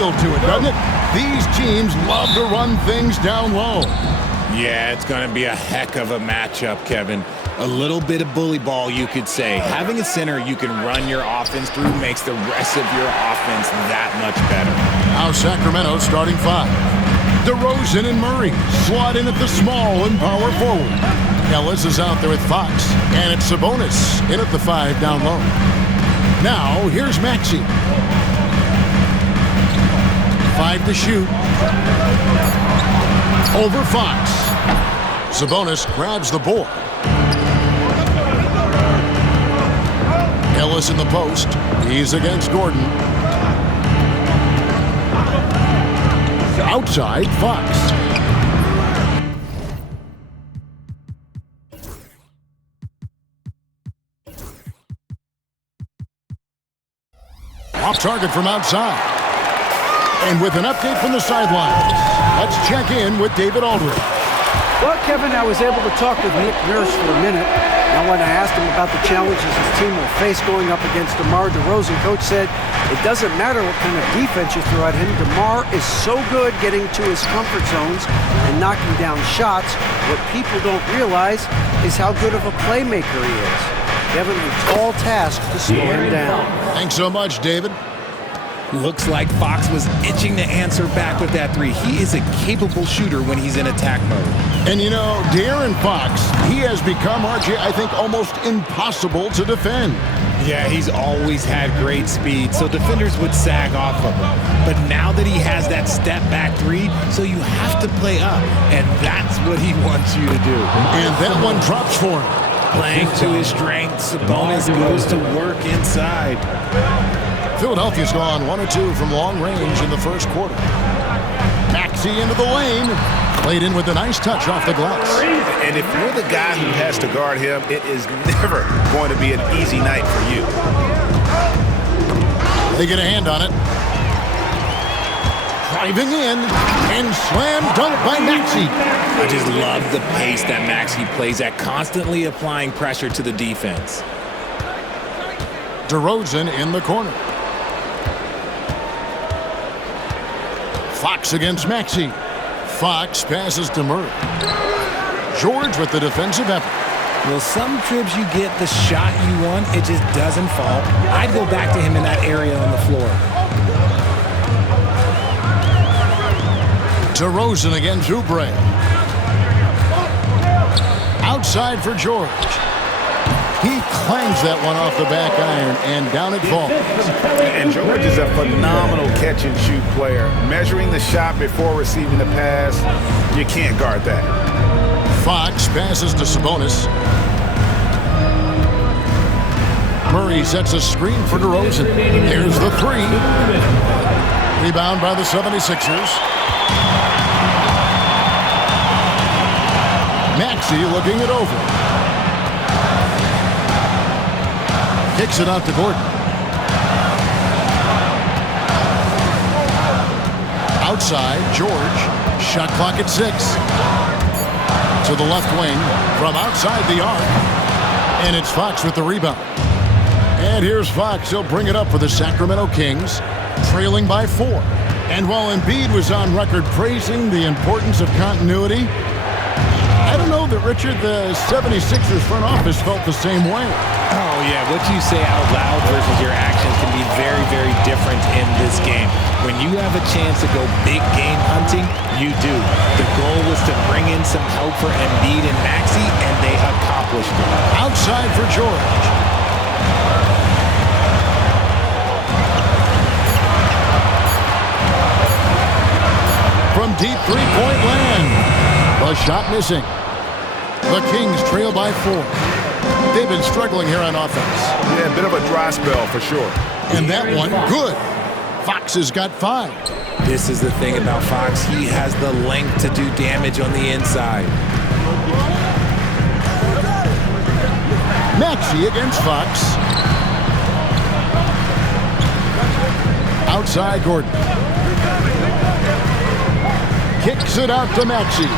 feel to it, doesn't it? These teams love to run things down low. Yeah, it's going to be a heck of a matchup, Kevin. A little bit of bully ball, you could say. Having a center you can run your offense through makes the rest of your offense that much better. Now Sacramento starting 5. DeRozan and Murray slot in at the small and power forward. Ellis is out there with Fox, and it's Sabonis in at the 5 down low. Now here's Maxey. 5 to shoot. Over Fox. Sabonis grabs the board. Ellis in the post. He's against Gordon. Outside, Fox. Off target from outside. And with an update from the sidelines, let's check in with David Aldridge. Well, Kevin, I was able to talk with Nick Nurse for a minute. Now, when I asked him about the challenges his team will face going up against DeMar DeRozan, Coach said it doesn't matter what kind of defense you throw at him. DeMar is so good getting to his comfort zones and knocking down shots. What people don't realize is how good of a playmaker he is. They have a tall task to slow him down. Thanks so much, David. Looks like Fox was itching to answer back with that 3. He is a capable shooter when he's in attack mode. And you know, De'Aaron Fox, he has become, RJ, I think, almost impossible to defend. Yeah, he's always had great speed, so defenders would sag off of him. But now that he has that step-back 3, so you have to play up, and that's what he wants you to do. And that one drops for him. Playing to his strengths, Sabonis goes to work inside. Philadelphia's gone 1 of 2 from long range in the first quarter. Maxey into the lane. Played in with a nice touch off the glass. And if you're the guy who has to guard him, it is never going to be an easy night for you. They get a hand on it. Driving in and slam dunk by Maxey. I just love the pace that Maxey plays at, constantly applying pressure to the defense. DeRozan in the corner. Fox against Maxey. Fox passes to Murray. George with the defensive effort. Well, some trips you get the shot you want, it just doesn't fall. I'd go back to him in that area on the floor. DeRozan against Oubre. Outside for George. He clangs that one off the back iron, and down it falls. And George is a phenomenal catch-and-shoot player. Measuring the shot before receiving the pass, you can't guard that. Fox passes to Sabonis. Murray sets a screen for DeRozan. Here's the 3. Rebound by the 76ers. Maxey looking it over. Kicks it out to Gordon. Outside, George. Shot clock at 6. To the left wing from outside the arc. And it's Fox with the rebound. And here's Fox. He'll bring it up for the Sacramento Kings, trailing by 4. And while Embiid was on record praising the importance of continuity, I don't know that, Richard, the 76ers front office felt the same way. Oh, yeah, what you say out loud versus your actions can be very, very different in this game. When you have a chance to go big game hunting, you do. The goal was to bring in some help for Embiid and Maxey, and they accomplished it. Outside for George. From deep three-point land. The shot missing. The Kings trail by 4. They've been struggling here on offense. Yeah, a bit of a dry spell for sure. And that one, good. Fox has got 5. This is the thing about Fox. He has the length to do damage on the inside. Maxey against Fox. Outside Gordon. Kicks it out to Maxey.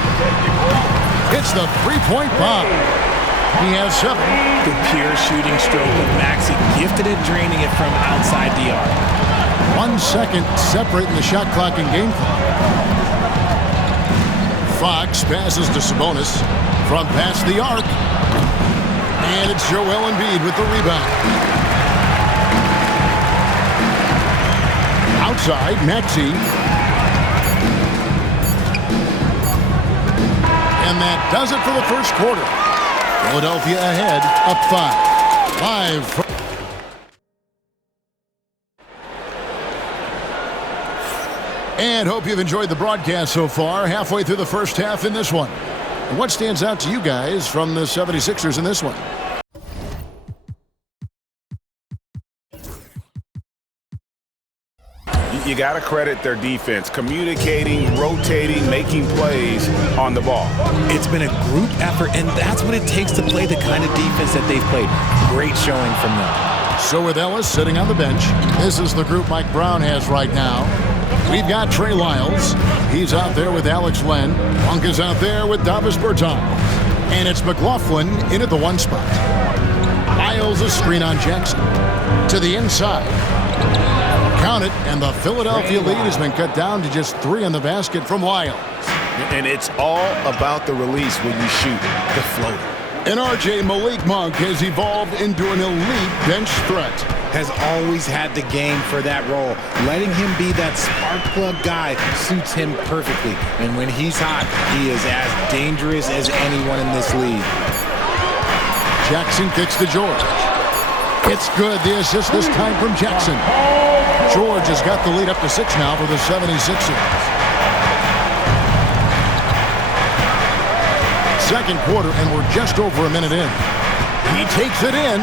It's the three-point bomb. He has 7. The pure shooting stroke of Maxey, gifted at draining it from outside the arc. 1 second separating the shot clock and game clock. Fox passes to Sabonis from past the arc. And it's Joel Embiid with the rebound. Outside, Maxey. And that does it for the first quarter. Philadelphia ahead, up 5. And hope you've enjoyed the broadcast so far. Halfway through the first half in this one. And what stands out to you guys from the 76ers in this one? You got to credit their defense, communicating, rotating, making plays on the ball. It's been a group effort, and that's what it takes to play the kind of defense that they've played. Great showing from them. So with Ellis sitting on the bench, this is the group Mike Brown has right now. We've got Trey Lyles. He's out there with Alex Len. Monk is out there with Davis Bertans. And it's McLaughlin in at the 1 spot. Lyles a screen on Jackson. To the inside. Count it, and the Philadelphia lead has been cut down to just 3 in the basket from Lyles. And it's all about the release when you shoot the floater. And RJ Malik Monk has evolved into an elite bench threat. Has always had the game for that role. Letting him be that spark plug guy suits him perfectly. And when he's hot, he is as dangerous as anyone in this league. Jackson kicks to George. It's good. The assist this time from Jackson. George has got the lead up to 6 now for the 76ers. Second quarter, and we're just over a minute in. He takes it in.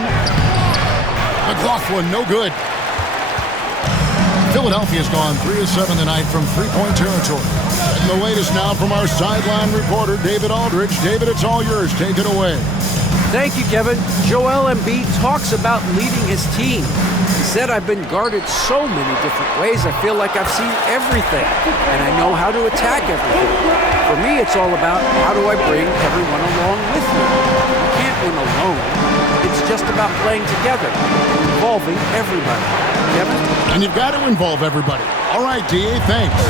McLaughlin, no good. Philadelphia's gone 3 of 7 tonight from three-point territory. And the latest now from our sideline reporter, David Aldridge. David, it's all yours. Take it away. Thank you, Kevin. Joel Embiid talks about leading his team. He said, I've been guarded so many different ways. I feel like I've seen everything, and I know how to attack everything. For me, it's all about how do I bring everyone along with me. You can't win alone. It's just about playing together, involving everybody. Kevin? And you've got to involve everybody. All right, D.A., thanks.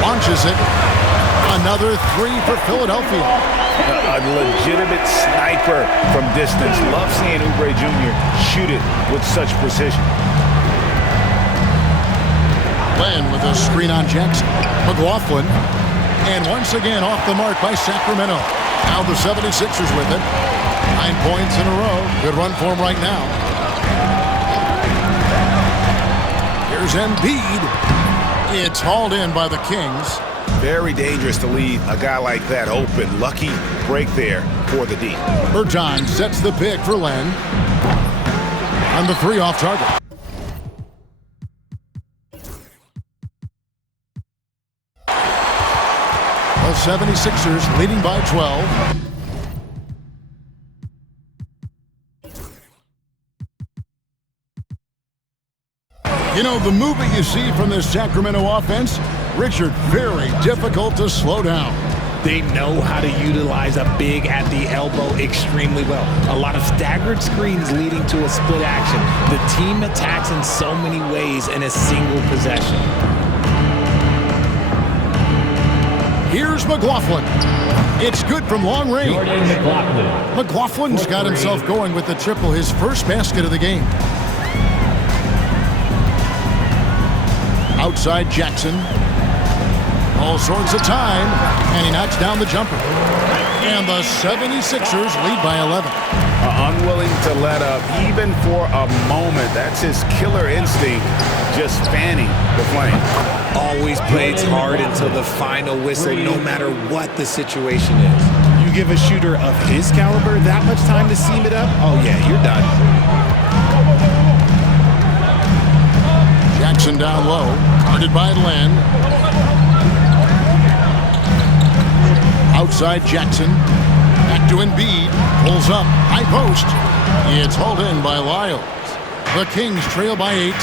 Launches it. Another 3 for Philadelphia. A legitimate sniper from distance. Love seeing Oubre Jr. shoot it with such precision. Len with a screen on Jackson. McLaughlin. And once again off the mark by Sacramento. Now the 76ers with it. 9 points in a row. Good run for him right now. Here's Embiid. It's hauled in by the Kings. Very dangerous to leave a guy like that open. Lucky break there for the D. Bertans sets the pick for Len. On the 3 off target. The 76ers leading by 12. You know, the movement you see from this Sacramento offense, Richard, very difficult to slow down. They know how to utilize a big at the elbow extremely well. A lot of staggered screens leading to a split action. The team attacks in so many ways in a single possession. Here's McLaughlin. It's good from long range. McLaughlin's got himself going with the triple, his first basket of the game. Outside Jackson. All sorts of time, and he knocks down the jumper. And the 76ers lead by 11. Unwilling to let up, even for a moment. That's his killer instinct, just fanning the flame. Always plays hard until the final whistle, no matter what the situation is. You give a shooter of his caliber that much time to seam it up, oh yeah, you're done. Jackson down low, guarded by Len. Outside Jackson, back to Embiid, pulls up, high post. It's hauled in by Lyles. The Kings trail by 8.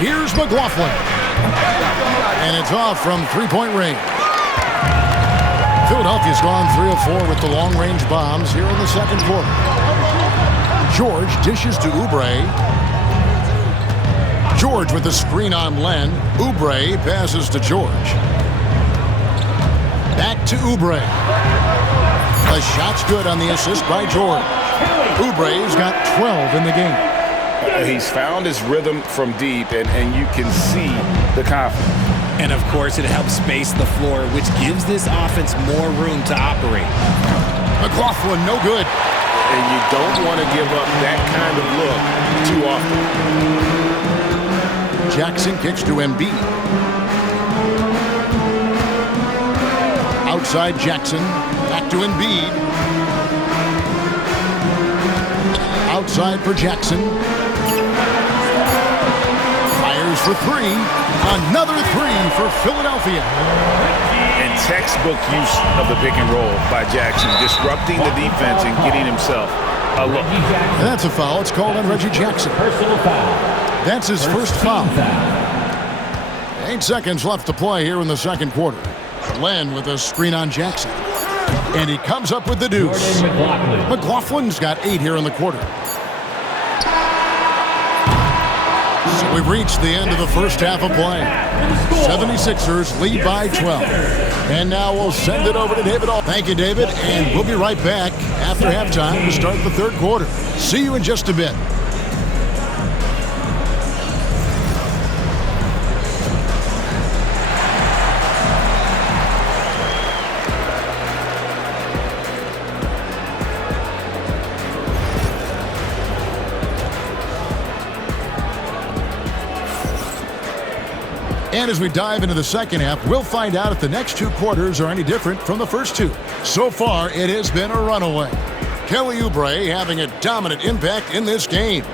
Here's McLaughlin. And it's off from three-point range. Philadelphia's gone 3 of 4 with the long-range bombs here in the second quarter. George dishes to Oubre. George with the screen on Len. Oubre passes to George. Back to Oubre. The shot's good on the assist by George. Oubre's got 12 in the game. He's found his rhythm from deep, and you can see the confidence. And, of course, it helps space the floor, which gives this offense more room to operate. McLaughlin, no good. And you don't want to give up that kind of look too often. Jackson kicks to Embiid. Outside Jackson. Back to Embiid. Outside for Jackson. Fires for 3. Another 3 for Philadelphia. And textbook use of the pick and roll by Jackson, disrupting the defense and getting himself a look. And that's a foul. It's called on Reggie Jackson. Personal foul. That's his first foul. 8 seconds left to play here in the second quarter. Len with a screen on Jackson. And he comes up with the deuce. McLaughlin's got 8 here in the quarter. So we've reached the end of the first half of play. 76ers lead by 12. And now we'll send it over to David. Thank you, David. And we'll be right back after halftime to start the third quarter. See you in just a bit. And as we dive into the second half, we'll find out if the next 2 quarters are any different from the first 2. So far, it has been a runaway. Kelly Oubre having a dominant impact in this game.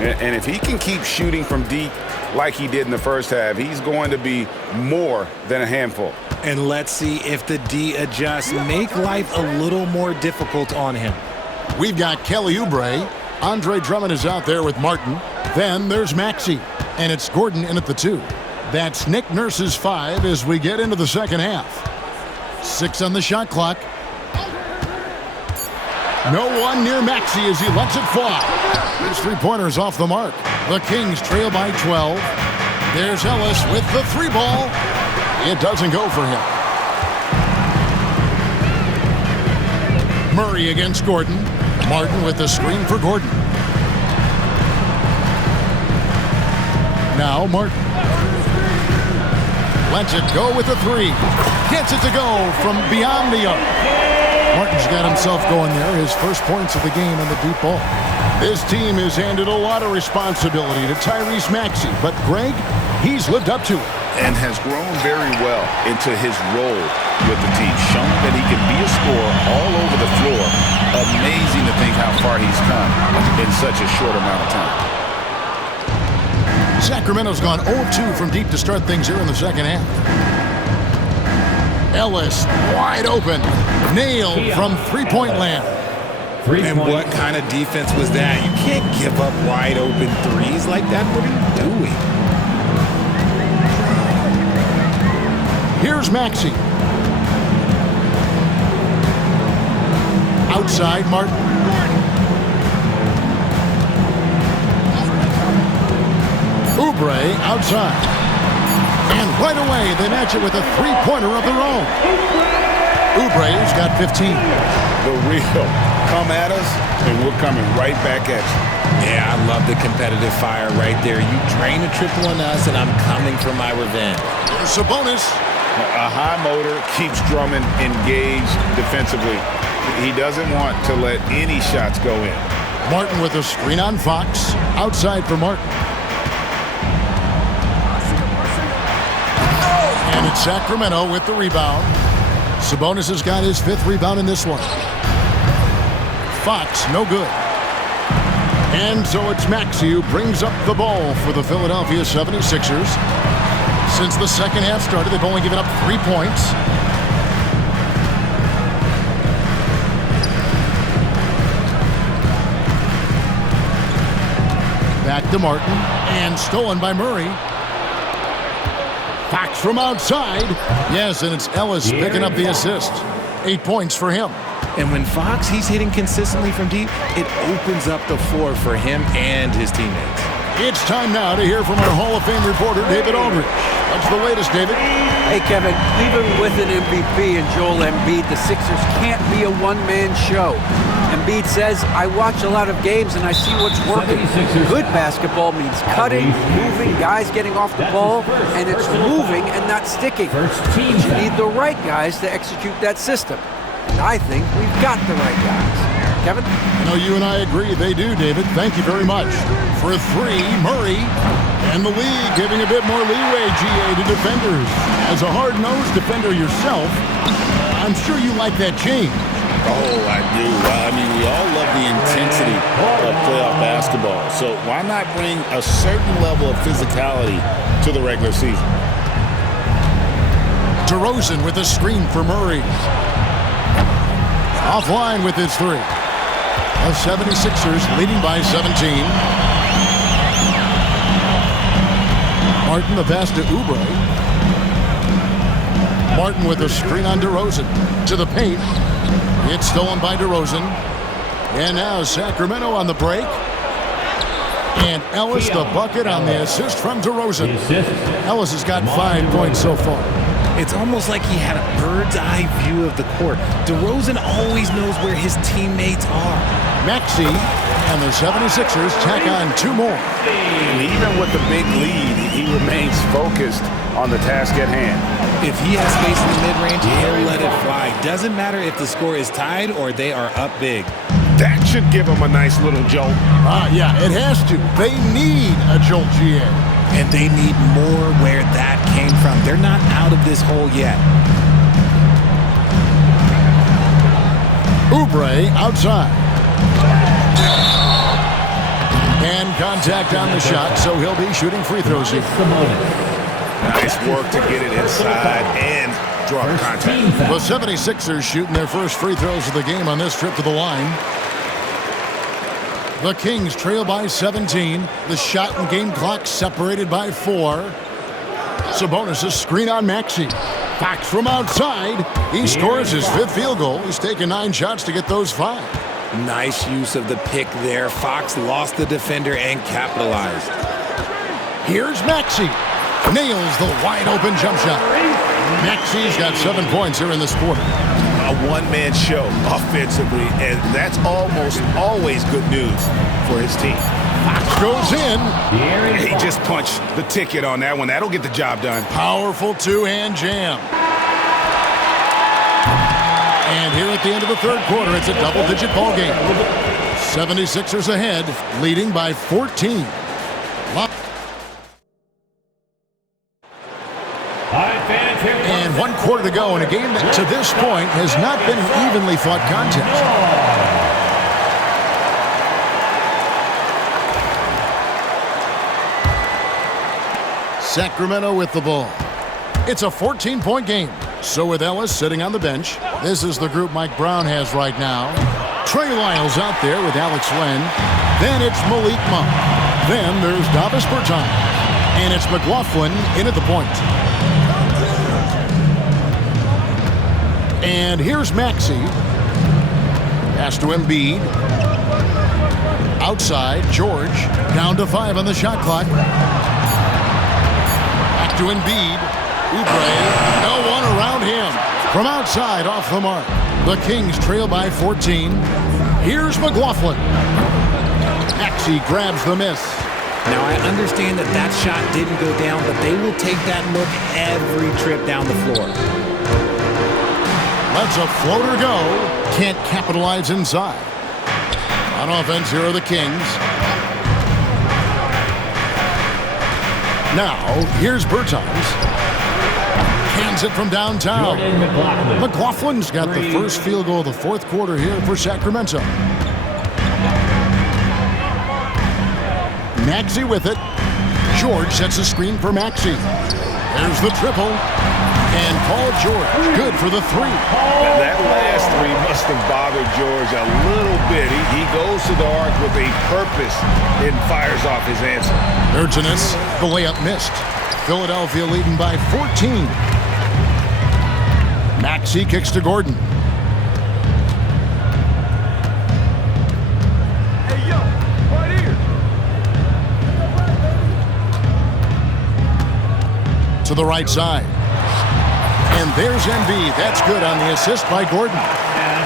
And if he can keep shooting from deep like he did in the first half, he's going to be more than a handful. And let's see if the D adjusts, make life a little more difficult on him. We've got Kelly Oubre. Andre Drummond is out there with Martin. Then there's Maxey. And it's Gordon in at the 2. That's Nick Nurse's 5 as we get into the second half. 6 on the shot clock. No one near Maxey as he lets it fly. His 3-pointer's off the mark. The Kings trail by 12. There's Ellis with the 3 ball. It doesn't go for him. Murray against Gordon. Martin with the screen for Gordon. Now Martin. Lets it go with the 3. Gets it to go from beyond the arc. Martin's got himself going there. His first points of the game on the deep ball. This team has handed a lot of responsibility to Tyrese Maxey. But Greg, he's lived up to it. And has grown very well into his role with the team. Shown that he can be a scorer all over the floor. Amazing to think how far he's come in such a short amount of time. Sacramento's gone 0-2 from deep to start things here in the second half. Ellis wide open. Nailed from 3-point land. And what kind of defense was that? You can't give up wide open threes like that. What are you doing? Here's Maxey. Outside Martin. Oubre outside. And right away, they match it with a 3-pointer of their own. Oubre's got 15. The real come at us, and we're coming right back at you. Yeah, I love the competitive fire right there. You drain a triple on us, and I'm coming for my revenge. Sabonis. A high motor keeps Drummond engaged defensively. He doesn't want to let any shots go in. Martin with a screen on Fox. Outside for Martin. And it's Sacramento with the rebound. Sabonis has got his 5th rebound in this one. Fox, no good. And so it's Maxey who brings up the ball for the Philadelphia 76ers. Since the second half started, they've only given up 3 points. Back to Martin, and stolen by Murray. Fox from outside. Yes, and it's Ellis picking up the assist. 8 points for him. And when Fox, he's hitting consistently from deep, it opens up the floor for him and his teammates. It's time now to hear from our Hall of Fame reporter, David Aldridge. What's the latest, David? Hey, Kevin, even with an MVP and Joel Embiid, the Sixers can't be a one-man show. Embiid says, I watch a lot of games and I see what's working. Good basketball means cutting, moving, guys getting off the ball, and it's moving and not sticking. But you need the right guys to execute that system. And I think we've got the right guys. Kevin? I know you and I agree they do, David. Thank you very much. For 3, Murray. And the league giving a bit more leeway, GA, to defenders. As a hard-nosed defender yourself, I'm sure you like that change. Oh, I do. I mean, we all love the intensity of playoff basketball. So why not bring a certain level of physicality to the regular season? DeRozan with a screen for Murray. Offline with his 3. The 76ers leading by 17. Martin the pass to Oubre. Martin with a screen on DeRozan. To the paint. It's stolen by DeRozan. And now Sacramento on the break. And Ellis the bucket on the assist from DeRozan. Ellis has got 5 points so far. It's almost like he had a bird's eye view of the court. DeRozan always knows where his teammates are. Maxey and the 76ers tack on 2 more. And even with the big lead, he remains focused on the task at hand. If he has space in the mid-range, he'll let it fly. Doesn't matter if the score is tied or they are up big. That should give him a nice little jolt. Yeah, it has to. They need a jolt, GA. And they need more where that came from. They're not out of this hole yet. Oubre outside. And contact on the shot, so he'll be shooting free throws here. Nice work to get it inside and draw contact. The 76ers shooting their first free throws of the game on this trip to the line. The Kings trail by 17. The shot and game clock separated by 4. Sabonis' screen on Maxey. Fox from outside. He scores his 5th field goal. He's taken 9 shots to get those 5. Nice use of the pick there. Fox lost the defender and capitalized. Here's Maxey. Nails the wide open jump shot. Maxey's got 7 points here in this quarter. A one-man show offensively, and that's almost always good news for his team. Fox goes in. He just punched the ticket on that one. That'll get the job done. Powerful 2-hand jam. And here at the end of the 3rd quarter, it's a double-digit ball game. 76ers ahead, leading by 14. And 1 quarter to go in a game that to this point has not been an evenly fought contest. Sacramento with the ball. It's a 14-point game. So with Ellis sitting on the bench, this is the group Mike Brown has right now. Trey Lyles out there with Alex Len. Then it's Malik Monk. Then there's Davis Bertans. And it's McLaughlin in at the point. And here's Maxey. Pass to Embiid. Outside, George. Down to 5 on the shot clock. Back to Embiid. Oubre. No one around him. From outside, off the mark. The Kings trail by 14. Here's McLaughlin. Maxey grabs the miss. Now, I understand that that shot didn't go down, but they will take that look every trip down the floor. Lets a floater go. Can't capitalize inside. On offense, here are the Kings. Now, here's Bertans. Hands it from downtown. McLaughlin's got the first field goal of the 4th quarter here for Sacramento. Maxey with it. George sets a screen for Maxey. There's the triple. And Paul George, good for the 3. That last 3 must have bothered George a little bit. He goes to the arc with a purpose and fires off his answer. Urgenus, the layup missed. Philadelphia leading by 14. Maxey kicks to Gordon. to the right side. And there's Embiid. That's good on the assist by Gordon.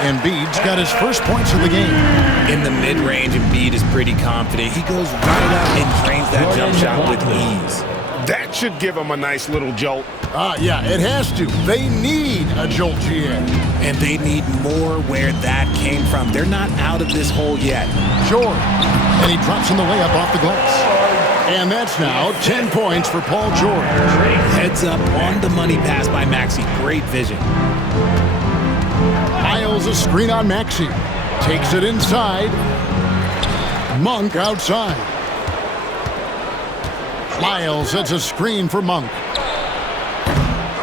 Embiid's got his first points of the game. In the mid-range, Embiid is pretty confident. He goes right up and drains that jump shot with ease. That should give him a nice little jolt. Yeah, it has to. They need a jolt, GA. And they need more where that came from. They're not out of this hole yet. George. And he drops in the layup off the glass. And that's now 10 points for Paul George. Heads up on the money pass by Maxey. Great vision. Miles a screen on Maxey. Takes it inside. Monk outside. Lyles sets a screen for Monk.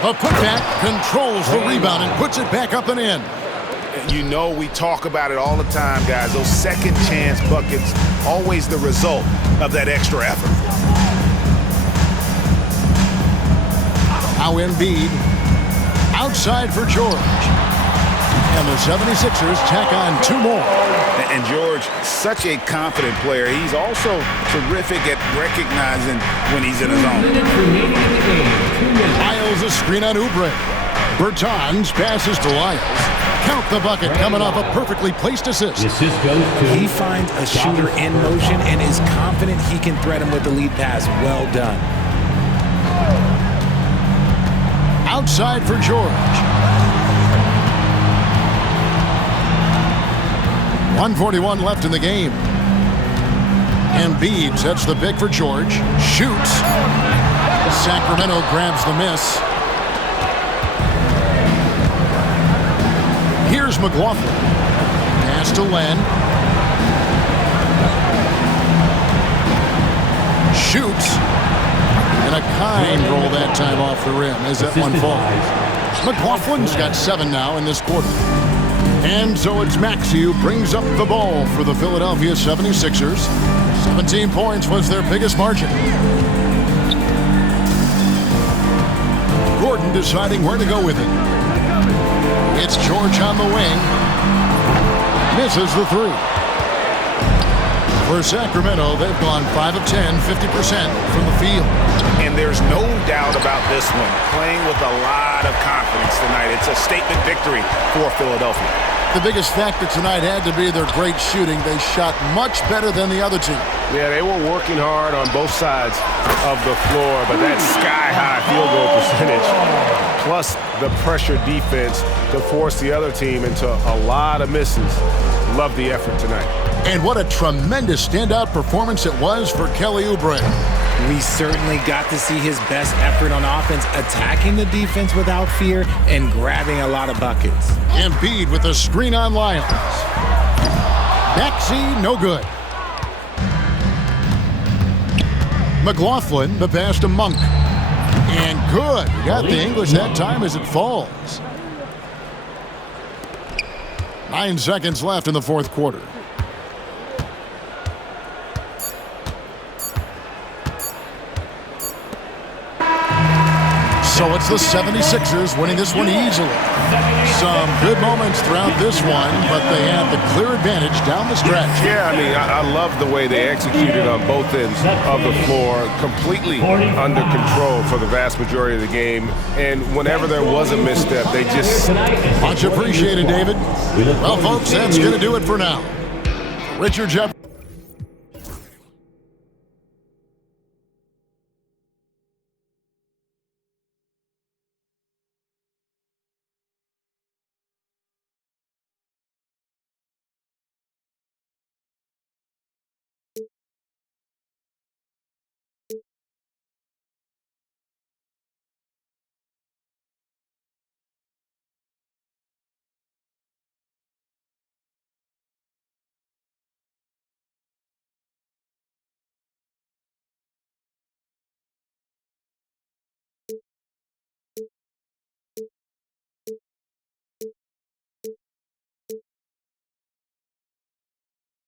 A putback controls the rebound and puts it back up and in. You know we talk about it all the time, guys. Those second chance buckets, always the result of that extra effort. Now Embiid. Outside for George. And the 76ers tack on 2 more. And George, such a confident player. He's also terrific at recognizing when he's in his zone. Lyles a screen on Oubre. Bertans passes to Lyles. Count the bucket coming off a perfectly placed assist. He finds a shooter in motion and is confident he can thread him with the lead pass. Well done. Outside for George. 1:41 left in the game. Embiid sets the pick for George. Shoots. Sacramento grabs the miss. Here's McLaughlin. Pass to Len. Shoots. And a kind roll that time off the rim as that one falls. McLaughlin's got 7 now in this quarter. And so it's Maxey who brings up the ball for the Philadelphia 76ers. 17 points was their biggest margin. Gordon deciding where to go with it. It's George on the wing. Misses the 3. For Sacramento, they've gone 5 of 10, 50% from the field. And there's no doubt about this one. Playing with a lot of confidence tonight. It's a statement victory for Philadelphia. The biggest factor tonight had to be their great shooting. They shot much better than the other team. Yeah, they were working hard on both sides of the floor, but that sky-high field goal percentage, plus the pressure defense to force the other team into a lot of misses. Love the effort tonight. And what a tremendous standout performance it was for Kelly Oubre. We certainly got to see his best effort on offense, attacking the defense without fear and grabbing a lot of buckets. Embiid with a screen on Lyles. Maxey, no good. McLaughlin, the pass to Monk. And good. We got the English that time as it falls. 9 seconds left in the fourth quarter. So it's the 76ers winning this one easily. Some good moments throughout this one, but they have the clear advantage down the stretch. Yeah, I mean, I love the way they executed on both ends of the floor, completely under control for the vast majority of the game. And whenever there was a misstep, they just... Much appreciated, David. Well, folks, that's going to do it for now. Richard Jefferson.